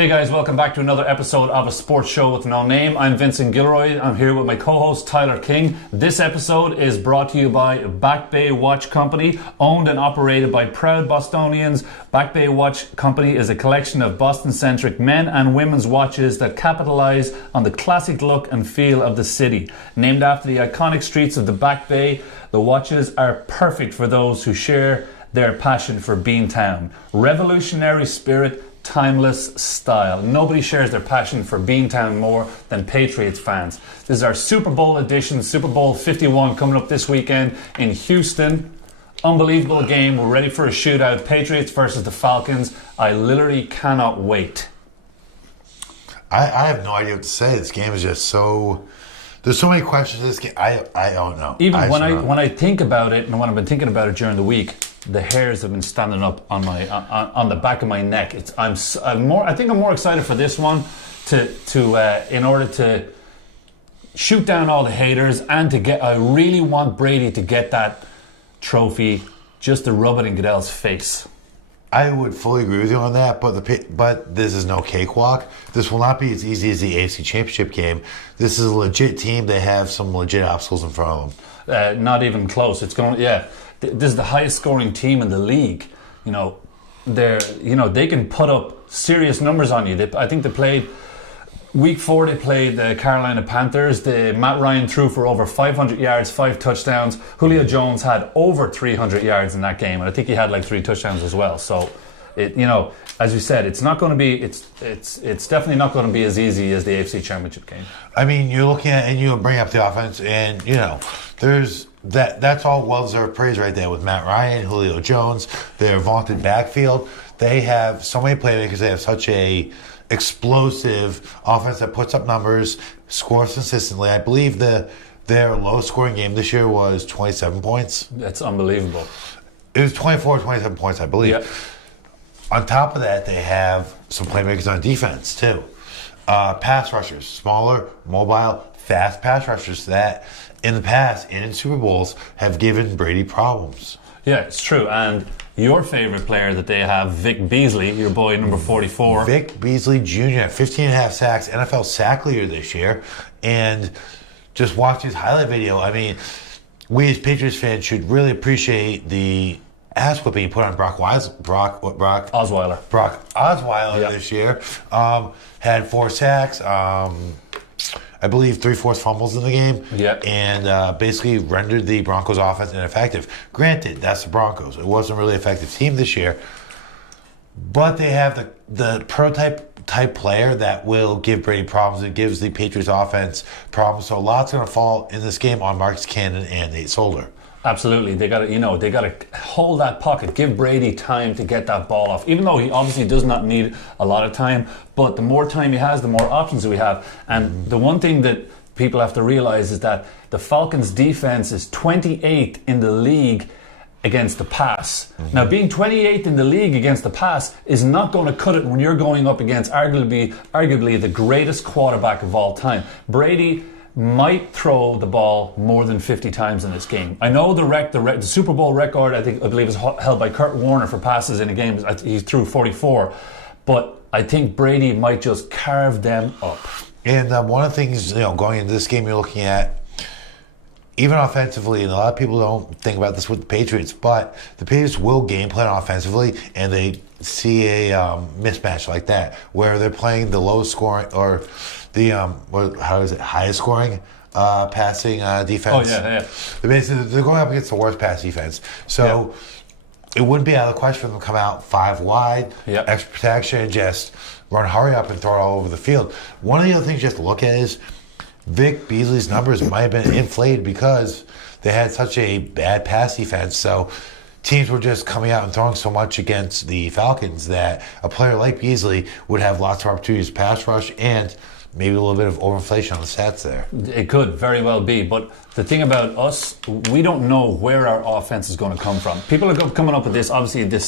Hey guys, welcome back to another episode of A Sports Show with No Name. I'm Vincent Gilroy. I'm here with my co-host Tyler King. This episode is brought to you by Back Bay Watch Company, owned and operated by proud Bostonians. Back Bay Watch Company is a collection of Boston-centric men and women's watches that capitalize on the classic look and feel of the city. Named after the iconic streets of the Back Bay, the watches are perfect for those who share their passion for Beantown. Revolutionary spirit, timeless style. Nobody shares their passion for Beantown more than Patriots fans. This is our Super Bowl edition, Super Bowl 51, coming up this weekend in Houston. Unbelievable game. We're ready for a shootout. Patriots versus the Falcons. I literally cannot wait. I have no idea what to say. This game is just so... There's so many questions in this game. I don't know. Even when I think about it, and when I've been thinking about it during the week, the hairs have been standing up on my on the back of my neck. I think I'm more excited for this one in order to shoot down all the haters and to get. I really want Brady to get that trophy just to rub it in Goodell's face. I would fully agree with you on that, but this is no cakewalk. This will not be as easy as the AFC Championship game. This is a legit team. They have some legit obstacles in front of them. Not even close. It's going. Yeah, this is the highest scoring team in the league. They can put up serious numbers on you. I think they played. Week 4, they played the Carolina Panthers. Matt Ryan threw for over 500 yards, 5 touchdowns. Julio Jones had over 300 yards in that game, and I think he had like 3 touchdowns as well. So, as you said, it's not going to be. It's definitely not going to be as easy as the AFC Championship game. I mean, you're looking at, and you bring up the offense, and there's that's all well-deserved praise right there with Matt Ryan, Julio Jones, their vaunted backfield. They have so many playmakers. They have such a explosive offense that puts up numbers, scores consistently. I believe their low-scoring game this year was 27 points. That's unbelievable. It was 24, 27 points, I believe. Yep. On top of that, they have some playmakers on defense, too. Pass rushers, smaller, mobile, fast pass rushers that in the past and in Super Bowls have given Brady problems. Yeah, it's true. And your favorite player that they have, Vic Beasley, your boy number 44. Vic Beasley Jr., 15 and a half sacks, NFL sack leader this year. And just watch his highlight video. I mean, we as Patriots fans should really appreciate the ass whipping he put on Brock Osweiler. Brock Osweiler this year. Had 4 sacks. I believe 3 forced fumbles in the game, and basically rendered the Broncos' offense ineffective. Granted, that's the Broncos. It wasn't a really effective team this year, but they have the prototype type player that will give Brady problems. It gives the Patriots' offense problems. So a lot's going to fall in this game on Marcus Cannon and Nate Solder. Absolutely, they got to hold that pocket, give Brady time to get that ball off. Even though he obviously does not need a lot of time, but the more time he has, the more options we have. And the one thing that people have to realize is that the Falcons' defense is 28th in the league against the pass. Mm-hmm. Now, being 28th in the league against the pass is not going to cut it when you're going up against arguably the greatest quarterback of all time. Brady might throw the ball more than 50 times in this game. I know the Super Bowl record, I believe, is held by Kurt Warner for passes in a game. He threw 44, but I think Brady might just carve them up. And one of the things, going into this game, you're looking at, even offensively, and a lot of people don't think about this with the Patriots, but the Patriots will game plan offensively, and they see a mismatch like that, where they're playing the low scoring or the highest scoring passing defense. Oh yeah. They're going up against the worst pass defense, so it wouldn't be out of the question for them to come out 5 wide, extra protection, and just hurry up and throw it all over the field. One of the other things you have to look at is Vic Beasley's numbers might have been inflated because they had such a bad pass defense. So teams were just coming out and throwing so much against the Falcons that a player like Beasley would have lots of opportunities to pass rush and maybe a little bit of overinflation on the stats there. It could very well be, but the thing about us, we don't know where our offense is going to come from. People are coming up with this, obviously, the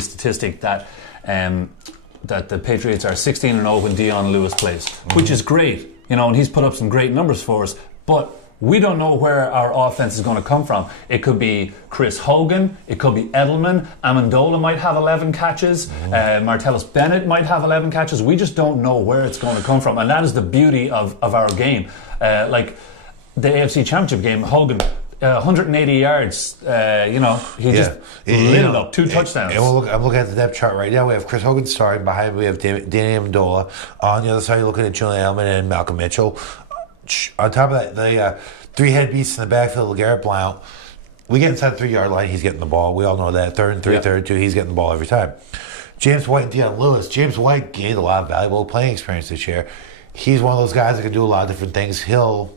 statistic that the Patriots are 16-0 when Dion Lewis plays, which is great, and he's put up some great numbers for us. But we don't know where our offense is going to come from. It could be Chris Hogan, it could be Edelman, Amendola might have 11 catches, Martellus Bennett might have 11 catches. We just don't know where it's going to come from, and that is the beauty of our game. Like the AFC Championship game, Hogan, 180 yards, he just lit it up, 2 touchdowns. And I'm looking at the depth chart right now. We have Chris Hogan starting. Behind we have Danny Amendola. On the other side, you're looking at Julian Edelman and Malcolm Mitchell. On top of that, the 3 head beasts in the backfield, LeGarrette Blount. We get inside the 3-yard line, he's getting the ball. We all know that. 3rd and 3, 3rd and 2, he's getting the ball every time. James White and Deion Lewis. James White gained a lot of valuable playing experience this year. He's one of those guys that can do a lot of different things. He'll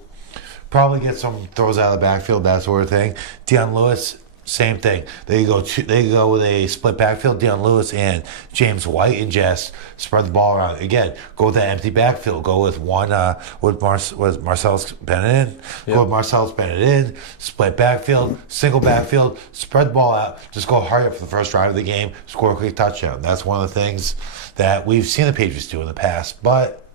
probably get some throws out of the backfield, that sort of thing. Deion Lewis, same thing. They go with a split backfield, Deion Lewis and James White, and just spread the ball around. Again, go with that empty backfield. Go with one with Marcellus Bennett in. Yep. Go with Marcellus Bennett in. Split backfield, single backfield. Spread the ball out. Just go hurry up for the first drive of the game. Score a quick touchdown. That's one of the things that we've seen the Patriots do in the past. But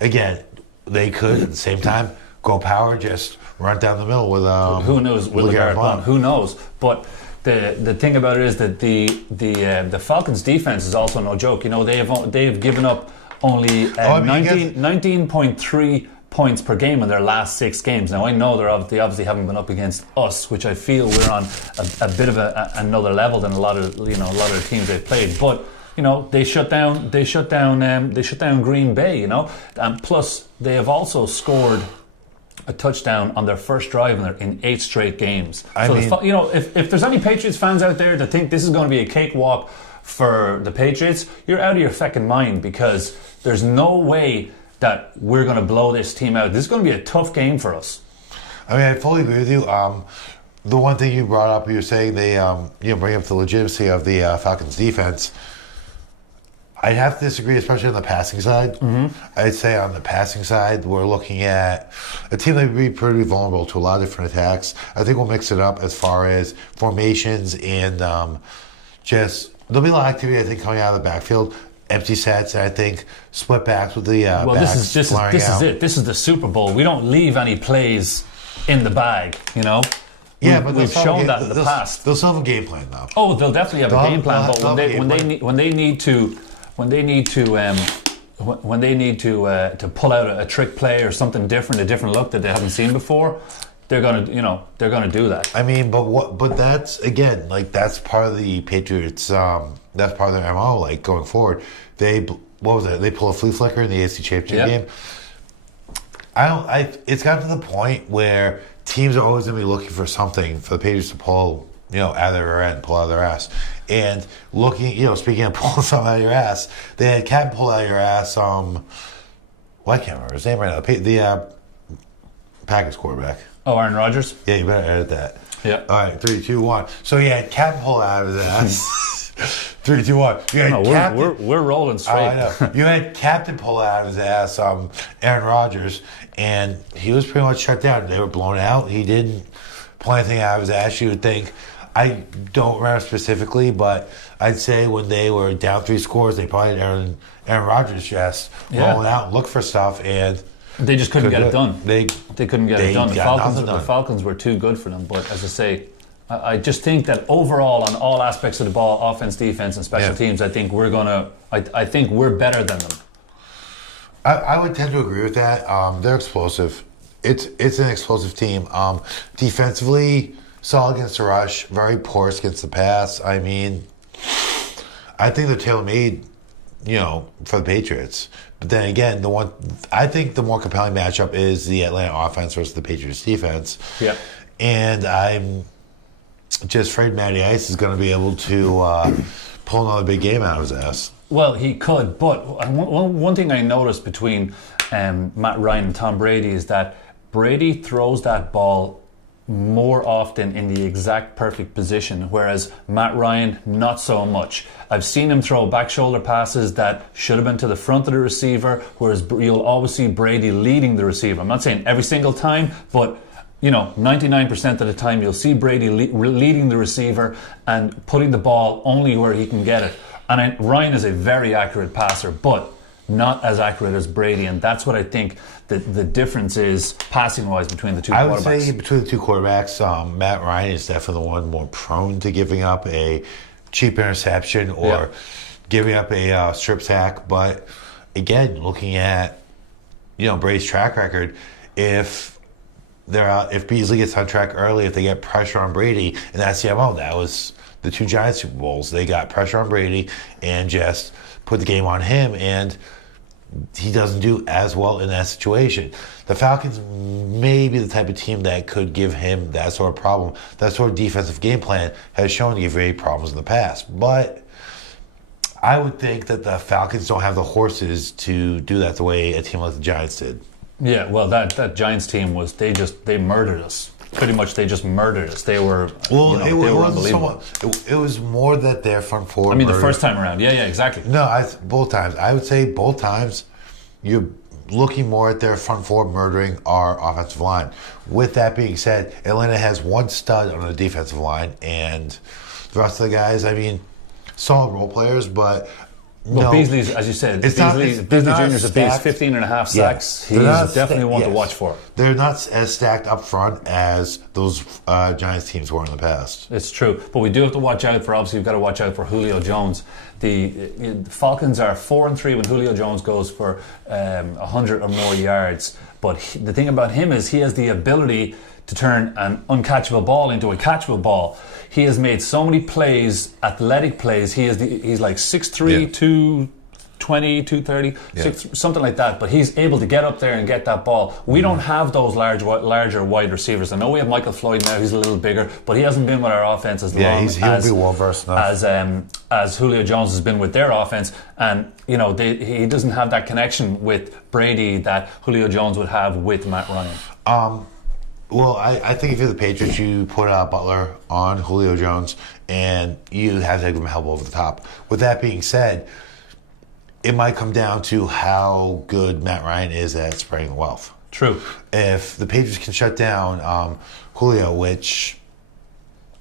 again, they could at the same time go power, just run down the middle with who knows with LeGarrette Blount. Who knows? But the thing about it is that the Falcons defense is also no joke. You know, they have given up only 19.3 points per game in their last 6 games. Now I know they obviously haven't been up against us, which I feel we're on a bit of another level than a lot of the teams they've played. But you know, they shut down Green Bay. You know, and plus they have also scored a touchdown on their first drive in 8 straight games. If there's any Patriots fans out there that think this is going to be a cakewalk for the Patriots, you're out of your fucking mind, because there's no way that we're going to blow this team out. This is going to be a tough game for us. I mean, I fully agree with you. The one thing you brought up, you were saying they bring up the legitimacy of the Falcons defense. I'd have to disagree, especially on the passing side. Mm-hmm. I'd say on the passing side, we're looking at a team that would be pretty vulnerable to a lot of different attacks. I think we'll mix it up as far as formations and there'll be a lot of activity, I think, coming out of the backfield. Empty sets, and I think split backs with the backs this is it. This is the Super Bowl. We don't leave any plays in the bag, you know. Yeah, but we've shown that in the past. They'll still have a game plan, though. Oh, they'll definitely have a game plan. But when they need to pull out a trick play or something different, a different look that they haven't seen before, they're gonna do that. I mean, but that's again, like, that's part of the Patriots. That's part of their MO. Like, going forward, they pull a flea flicker in the AFC Championship game. It's gotten to the point where teams are always gonna be looking for something for the Patriots to pull, out of their end, pull out of their ass. And looking, speaking of pulling something out of your ass, they had Cat pull out of your ass. I can't remember his name right now. The Packers quarterback. Oh, Aaron Rodgers? Yeah, you better edit that. Yeah. All right, 3, 2, 1. So he had Cat pull out of his ass. 3, 2, 1. We're rolling straight. I know. You had Captain pull out of his ass, Aaron Rodgers, and he was pretty much shut down. They were blown out. He didn't pull anything out of his ass. You would think. I don't remember specifically, but I'd say when they were down 3 scores, they probably had Aaron Rodgers just rolling out and look for stuff, and they just couldn't get it done. They couldn't get it done. The Falcons were too good for them. But as I say, I just think that overall, on all aspects of the ball, offense, defense, and special teams, I think we're better than them. I would tend to agree with that. They're explosive. It's an explosive team. Defensively, solid against the rush, very porous against the pass. I mean, I think they're tailor-made, for the Patriots. But then again, I think the more compelling matchup is the Atlanta offense versus the Patriots defense. Yeah. And I'm just afraid Matty Ice is going to be able to pull another big game out of his ass. Well, he could, but one thing I noticed between Matt Ryan and Tom Brady is that Brady throws that ball more often in the exact perfect position, whereas Matt Ryan, not so much. I've seen him throw back shoulder passes that should have been to the front of the receiver, whereas you'll always see Brady leading the receiver. I'm not saying every single time, but 99% of the time you'll see Brady leading the receiver and putting the ball only where he can get it. And Ryan is a very accurate passer, but not as accurate as Brady, and that's what I think the difference is passing-wise between the two I quarterbacks. would say between the two quarterbacks, Matt Ryan is definitely the one more prone to giving up a cheap interception or giving up a strip sack. But again, looking at Brady's track record, if Beasley gets on track early, if they get pressure on Brady, and that's the MO. That was the two Giants Super Bowls. They got pressure on Brady and just put the game on him, and he doesn't do as well in that situation. The Falcons may be the type of team that could give him that sort of problem. That sort of defensive game plan has shown to give Brady problems in the past. But I would think that the Falcons don't have the horses to do that the way a team like the Giants did. Yeah, well, that Giants team was they murdered us. Pretty much, they just murdered us. They were it were unbelievable. It was more that their front four. I mean, the first time around, yeah, exactly. No, both times. I would say both times you're looking more at their front four murdering our offensive line. With that being said, Atlanta has one stud on the defensive line, and the rest of the guys, I mean, solid role players, but. Well, Beasley's, as you said, Beasley Jr.'s a beast, 15 and a half sacks. Yeah, he's definitely one to watch for. They're not as stacked up front as those Giants teams were in the past. It's true. But we do have to watch out for, obviously, we've got to watch out for Julio Jones. The Falcons are 4-3 when Julio Jones goes for 100 or more yards. But the thing about him is he has the ability to turn an uncatchable ball into a catchable ball. He has made so many plays, athletic plays. He's like 6'3", 220, 230, something like that. But he's able to get up there and get that ball. We don't have those larger wide receivers. I know we have Michael Floyd now. He's a little bigger, but he hasn't been with our offense as long he'll be well versed enough as Julio Jones has been with their offense. And he doesn't have that connection with Brady that Julio Jones would have with Matt Ryan. Well, I think if you're the Patriots, you put Butler on Julio Jones, and you have to give him help over the top. With that being said, it might come down to how good Matt Ryan is at spreading the wealth. True. If the Patriots can shut down Julio, which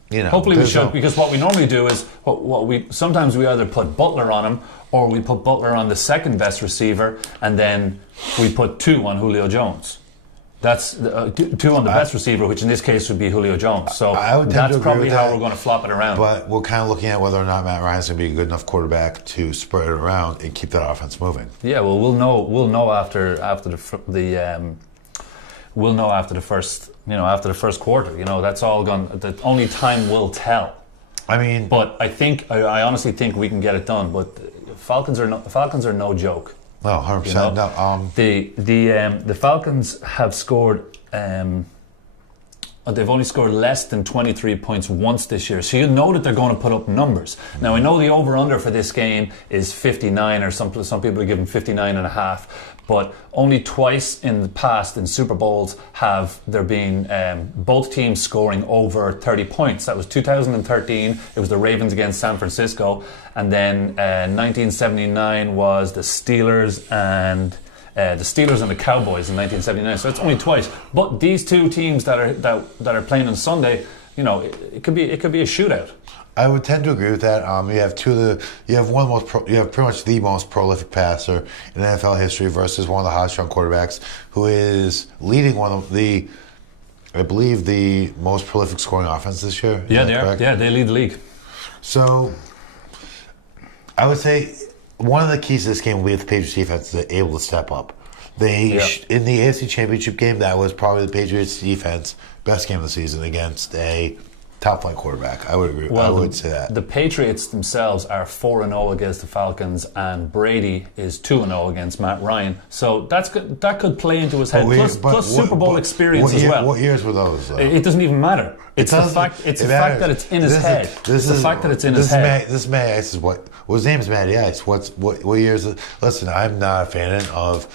hopefully we should, because what we normally do is sometimes we either put Butler on him or we put Butler on the second best receiver, and then we put 2 on Julio Jones. That's 2 on the best receiver, which in this case would be Julio Jones. So that's probably how we're going to flop it around. But we're kind of looking at whether or not Matt Ryan's going to be a good enough quarterback to spread it around and keep that offense moving. Yeah, well, we'll know after the first quarter. That's all gone. Only time will tell. I mean, but I honestly think we can get it done. But Falcons are no joke. No, 100%. No, the Falcons have scored. They've only scored less than 23 points once this year, so you know that they're going to put up numbers. Now, I know the over/under for this game is 59, or some people are giving 59.5. But only twice in the past in Super Bowls have there been both teams scoring over 30 points. That was 2013. It was the Ravens against San Francisco, and then 1979 was the Steelers and the Cowboys in 1979. So it's only twice. But these two teams that are playing on Sunday, it could be a shootout. I would tend to agree with that. You have pretty much the most prolific passer in NFL history versus one of the hot strong quarterbacks who is leading one of the, I believe, the most prolific scoring offense this year. Yeah, they are. Yeah, they lead the league. So I would say one of the keys to this game will be if the Patriots defense is able to step up. In the AFC Championship game, that was probably the Patriots defense best game of the season against a top flight quarterback. I would agree. Well, I would say that. The Patriots themselves are 4-0 against the Falcons, and Brady is 2-0 against Matt Ryan. So that could play into his head. Plus Super Bowl experience as well. What years were those? It doesn't even matter. It's the fact that it's in his head. It's the fact that it's in his head. This Matty Ice is his name is Matty Ice. What years? Listen, I'm not a fan of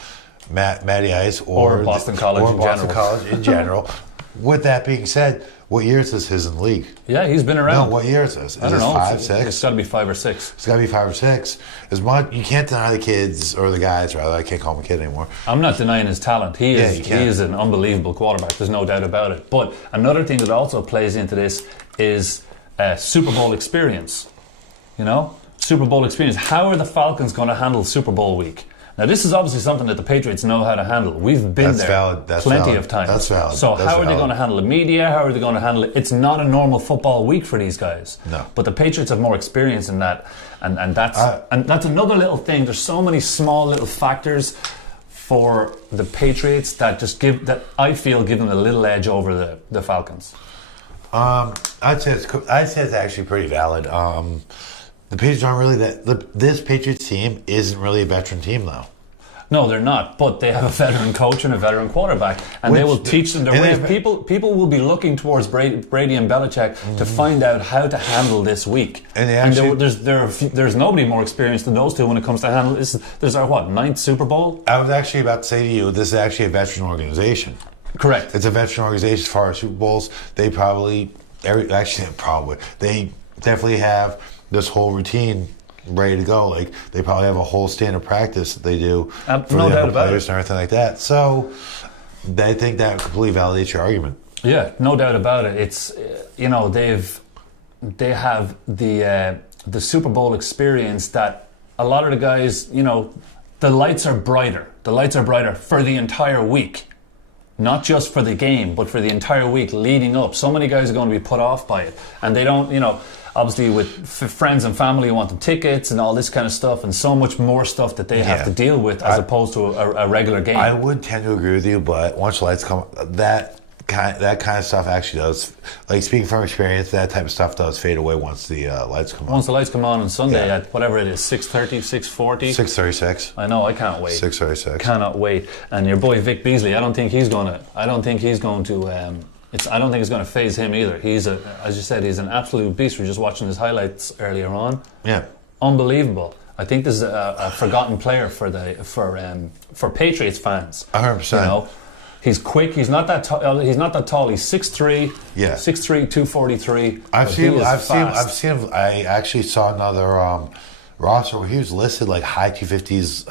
Matty Ice or Boston College in general. With that being said, what year is this his in the league? Yeah, he's been around. No, what year is this? I don't know. 5, 6? It's got to be 5 or 6. It's got to be 5 or 6. You can't deny the kids, or the guys, rather. I can't call him a kid anymore. I'm not denying his talent. He is an unbelievable quarterback. There's no doubt about it. But another thing that also plays into this is Super Bowl experience. Super Bowl experience. How are the Falcons going to handle Super Bowl week? Now, this is obviously something that the Patriots know how to handle. We've been plenty of times. That's valid. So That's how are they going to handle the media? How are they going to handle it? It's not a normal football week for these guys. No. But the Patriots have more experience in that, and that's another little thing. There's so many small little factors for the Patriots that I feel give them a little edge over the Falcons. I'd say it's actually pretty valid. The Patriots aren't really this Patriots team isn't really a veteran team though. No, they're not. But they have a veteran coach and a veteran quarterback, and they will teach them their ways. People will be looking towards Brady and Belichick to find out how to handle this week. And there's nobody more experienced than those two when it comes to handle this. There's our ninth Super Bowl. I was actually about to say to you, this is actually a veteran organization. Correct. It's a veteran organization as far as Super Bowls. They definitely have this whole routine ready to go. Like, they probably have a whole standard practice that they do for no the doubt about players it. and everything like that. So I think that completely validates your argument. Yeah, no doubt about it. It's they have the Super Bowl experience that a lot of the guys, the lights are brighter. The lights are brighter for the entire week. Not just for the game, but for the entire week leading up. So many guys are going to be put off by it. And they don't, obviously with friends and family who want the tickets and all this kind of stuff, and so much more stuff that they have to deal with as opposed to a regular game. I would tend to agree with you, but once the lights come, that kind of stuff actually does, like, speaking from experience, that type of stuff does fade away once the lights come on. Once the lights come on Sunday at whatever it is, 6:30, 6:40. 6:36. I know, I can't wait. 6:36. Cannot wait. And your boy Vic Beasley, I don't think he's going to I don't think it's going to phase him either. As you said, he's an absolute beast. We're just watching his highlights earlier on. Yeah. Unbelievable. I think this is a forgotten player for Patriots fans. 100%. He's quick. He's not that tall. He's 6'3". Yeah. 6'3", 243. I've seen him. I actually saw another roster where he was listed like high 250s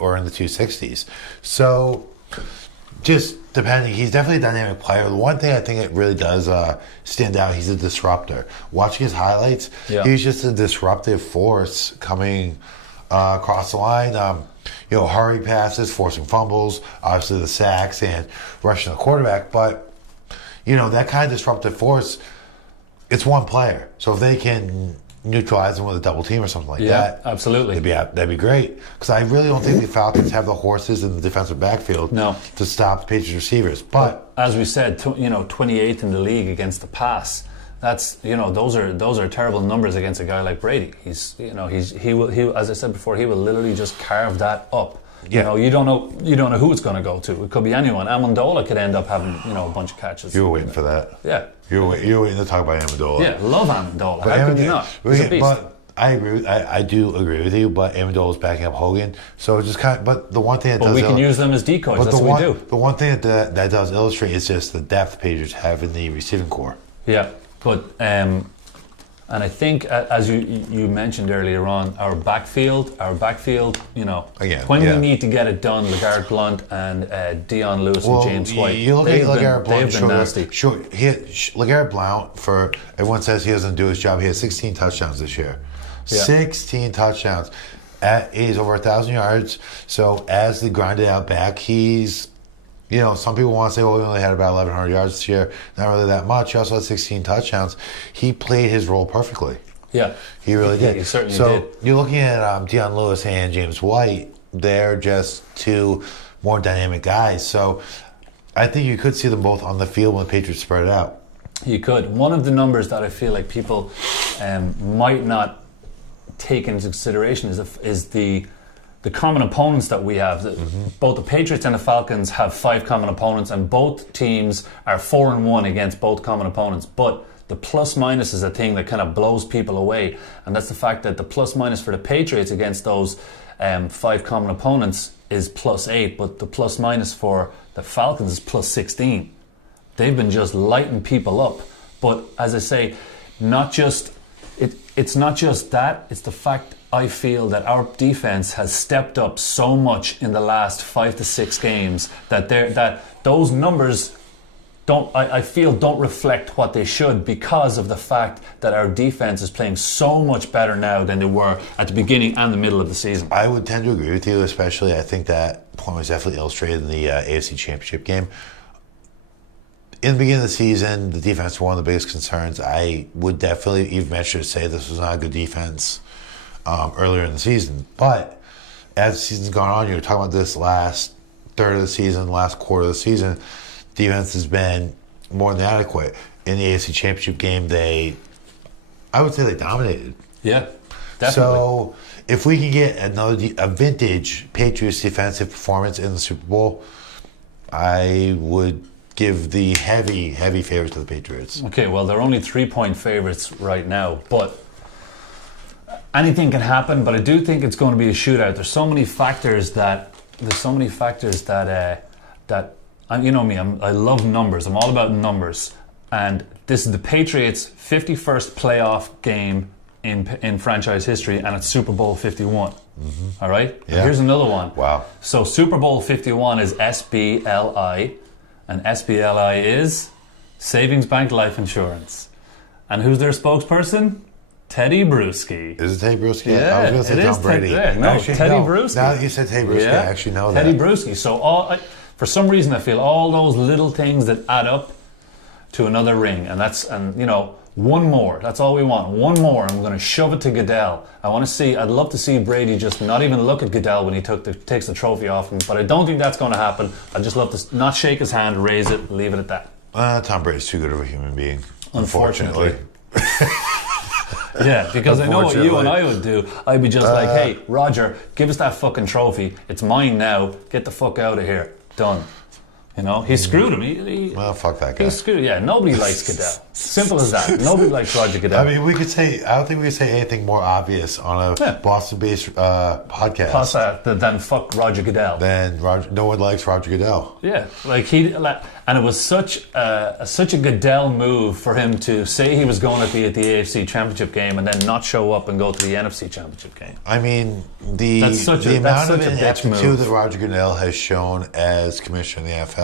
or in the 260s. So just depending, he's definitely a dynamic player. The one thing I think it really does stand out, he's a disruptor. Watching his highlights, he's just a disruptive force coming across the line. Hurry passes, forcing fumbles, obviously the sacks, and rushing the quarterback. But, that kind of disruptive force, it's one player. So if they can neutralize him with a double team or something like that, absolutely, that'd be great. Because I really don't think the Falcons have the horses in the defensive backfield to stop the Patriots receivers. But as we said, 28th in the league against the pass. That's those are terrible numbers against a guy like Brady. He will as I said before, he will literally just carve that up. Yeah. You don't know who it's going to go to. It could be anyone. Amendola could end up having a bunch of catches. You were waiting for that. Yeah. You were waiting to talk about Amendola. Yeah, love Amendola. How could you not? He's a beast. But I agree. I do agree with you. But Amendola's backing up Hogan, so it's just kind of. But the one thing that we can use them as decoys. That's what we do. The one thing that does illustrate is just the depth Patriots have in the receiving core. Yeah. But and I think as you mentioned earlier on, our backfield, Again, when we need to get it done, LeGarrette Blount and Dion Lewis and James White, you look at LeGarrette Blount. They've been nasty. Sure, LeGarrette Blount, for everyone says he doesn't do his job. He has 16 touchdowns this year. Yeah. 16 touchdowns. He's over 1,000 yards. So as the grinded out back, he's. Some people want to say, well, he only had about 1,100 yards this year. Not really that much. He also had 16 touchdowns. He played his role perfectly. Yeah. He really did. He certainly did. So you're looking at Dion Lewis and James White. They're just two more dynamic guys. So I think you could see them both on the field when the Patriots spread it out. You could. One of the numbers that I feel like people might not take into consideration is the common opponents that we have. Both the Patriots and the Falcons have 5 common opponents, and both teams are 4-1 against both common opponents. But the plus minus is a thing that kind of blows people away, and that's the fact that the plus minus for the Patriots against those 5 common opponents is +8, but the plus minus for the Falcons is +16. They've been just lighting people up. But as I say, it's not just that, it's the fact I feel that our defense has stepped up so much in the last 5 to 6 games that those numbers I feel don't reflect what they should because of the fact that our defense is playing so much better now than they were at the beginning and the middle of the season. I would tend to agree with you, especially I think that point was definitely illustrated in the AFC Championship game. In the beginning of the season, the defense was one of the biggest concerns. I would definitely even venture to say this was not a good defense earlier in the season. But as the season's gone on, you're talking about this last third of the season, last quarter of the season, defense has been more than adequate. In the AFC Championship game, I would say they dominated. Yeah, definitely. So if we can get a vintage Patriots defensive performance in the Super Bowl, I would give the heavy favorites to the Patriots. Okay, well, they're only 3-point favorites right now, but anything can happen. But I do think it's going to be a shootout. There's so many factors that you know me. I love numbers. I'm all about numbers, and this is the Patriots' 51st playoff game in franchise history, and it's Super Bowl 51. All right. Yeah. Here's another one. Wow. So Super Bowl 51 is SBLI. And SBLI is Savings Bank Life Insurance. And who's their spokesperson? Teddy Bruschi. Is it Teddy Bruschi? Yeah, I was going to say Tom Brady. Teddy Bruschi. Now that you said Teddy Bruschi, I actually know Teddy that. Bruschi. So for some reason I feel all those little things that add up to another ring. And you know, one more. That's all we want. One more, and we're going to shove it to Goodell. I'd love to see Brady just not even look at Goodell when he takes the trophy off him, but I don't think that's going to happen. I'd just love to not shake his hand, raise it, leave it at that. Tom Brady's too good of a human being. Unfortunately. Yeah, because I know what you and I would do. I'd be just like, hey, Roger, give us that fucking trophy. It's mine now. Get the fuck out of here. Done. You know, he screwed him. Well, fuck that guy. He screwed. Yeah, nobody likes Goodell. Simple as that. Nobody likes Roger Goodell. I mean, I don't think we could say anything more obvious on a Boston-based podcast than fuck Roger Goodell. No one likes Roger Goodell. Yeah, and it was such a Goodell move for him to say he was going to be at the AFC Championship game and then not show up and go to the NFC Championship game. I mean, the amount of ineptitude that Roger Goodell has shown as commissioner in the NFL.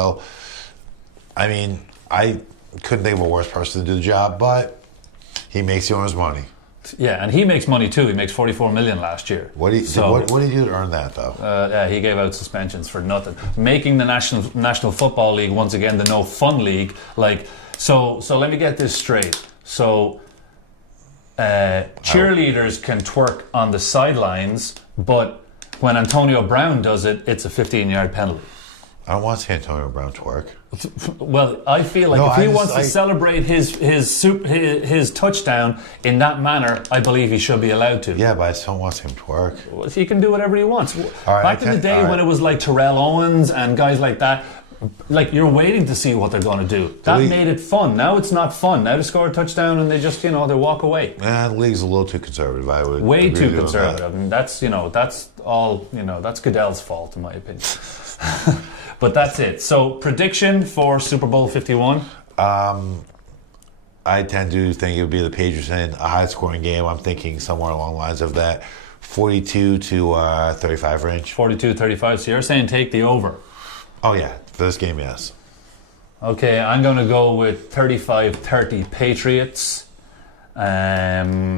I mean, I couldn't think of a worse person to do the job, but he makes the owners money. Yeah, and he makes money too. He makes $44 million last year. What did he do to earn that, though? He gave out suspensions for nothing, making the National Football League once again the no fun league. So let me get this straight. So cheerleaders can twerk on the sidelines, but when Antonio Brown does it, it's a 15-yard penalty. I don't want to see Antonio Brown twerk. Well, I feel like if he wants to celebrate his touchdown in that manner, I believe he should be allowed to. Yeah, but I just don't want to see him twerk. Well, he can do whatever he wants. Back in the day when it was like Terrell Owens and guys like that, like you're waiting to see what they're going to do. That made it fun. Now it's not fun. Now they score a touchdown and they just, they walk away. The league's a little too conservative, I would way too conservative. And that's all, that's Goodell's fault in my opinion. But that's it. So, prediction for Super Bowl 51? I tend to think it would be the Patriots in a high-scoring game. I'm thinking somewhere along the lines of that 42 to 35 range. 42-35. So you're saying take the over? Oh, yeah. For this game, yes. Okay, I'm going to go with 35-30 Patriots. Yeah,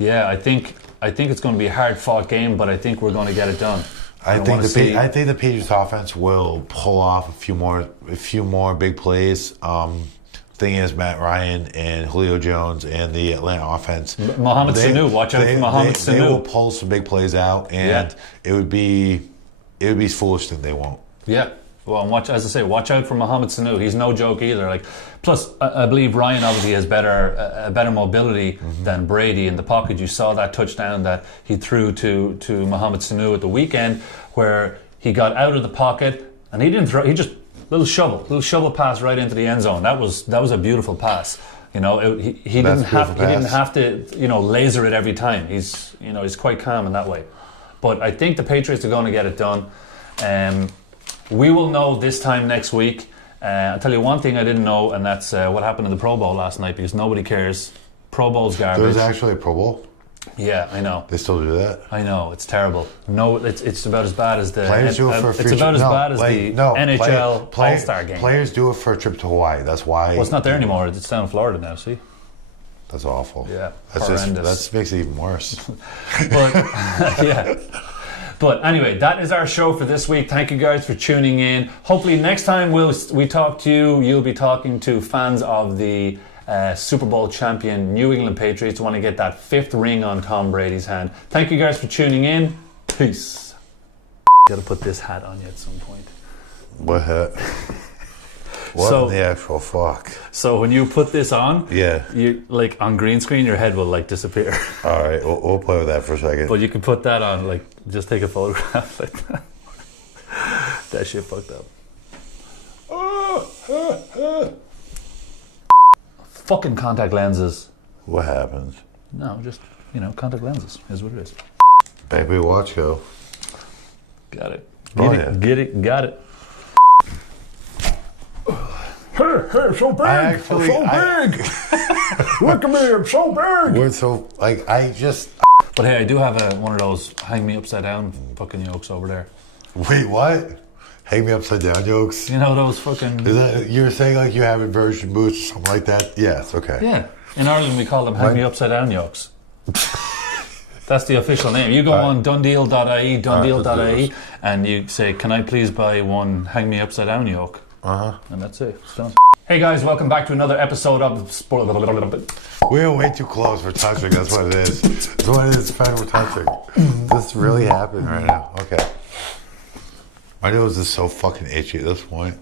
I think it's going to be a hard-fought game, but I think we're going to get it done. I think the Patriots offense will pull off a few more big plays. Thing is, Matt Ryan and Julio Jones and the Atlanta offense. Mohamed Sanu, watch out for Mohamed Sanu. They will pull some big plays out, and it would be foolish that they won't. Yeah. Well, watch out for Mohamed Sanu. He's no joke either. Plus, I believe Ryan obviously has better mobility than Brady in the pocket. You saw that touchdown that he threw to Mohamed Sanu at the weekend, where he got out of the pocket and he didn't throw. He just little shovel pass right into the end zone. That was a beautiful pass. He didn't have to laser it every time. He's quite calm in that way. But I think the Patriots are going to get it done. We will know this time next week. I'll tell you one thing I didn't know, and that's what happened in the Pro Bowl last night, because nobody cares. Pro Bowl's garbage. There was actually a Pro Bowl? Yeah, I know. They still do that? I know, it's terrible. No, it's about as bad as the Players do it for a free it's about trip. as bad as the NHL All-Star game. Players do it for a trip to Hawaii. That's why. Well, it's not there anymore. It's down in Florida now, see? That's awful. Yeah, That's horrendous. that makes it even worse. But, yeah. But anyway, that is our show for this week. Thank you guys for tuning in. Hopefully next time we talk to you, you'll be talking to fans of the Super Bowl champion New England Patriots who want to get that 5th ring on Tom Brady's hand. Thank you guys for tuning in. Peace. Gotta put this hat on you at some point. What hat? What in the actual fuck? So when you put this on, you like on green screen, your head will like disappear. All right, we'll play with that for a second. But you can put that on, like just take a photograph like that. That shit fucked up. Fucking contact lenses. What happens? No, just contact lenses is what it is. Baby, watch go. Got it. Get it. Got it. Hey, so big! Actually, so big! Look at me, I'm so big! We're so I just. But hey, I do have one of those hang me upside down fucking yolks over there. Wait, what? Hang me upside down jokes? You know those fucking. Is that you're saying like you have inversion boots or something like that? Yes. Okay. Yeah, in Ireland we call them hang me upside down yolks. That's the official name. You go on Dundeal.ie, and you say, "Can I please buy one hang me upside down yoke?" And that's it. It's done. Hey guys, welcome back to another episode of Sport. We're way too close for touching. That's what it is. That's what it is. We're touching. This really happened right now. Okay. My nose is so fucking itchy at this point.